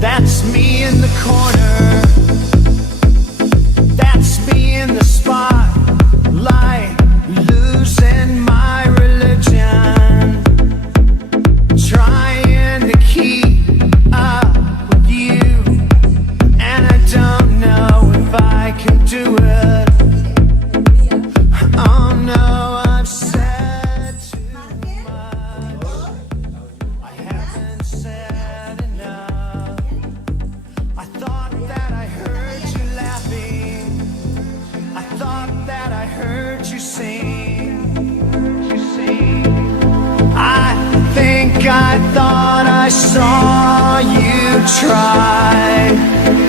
That's me in the corner. That's me in the spotlight, losing my religion, trying to keep up with you, and I don't know if I can do it. Oh no, I've said too much. I haven't said enough. I thought that I heard you laughing. I thought that I heard you sing. I think I thought I saw you try.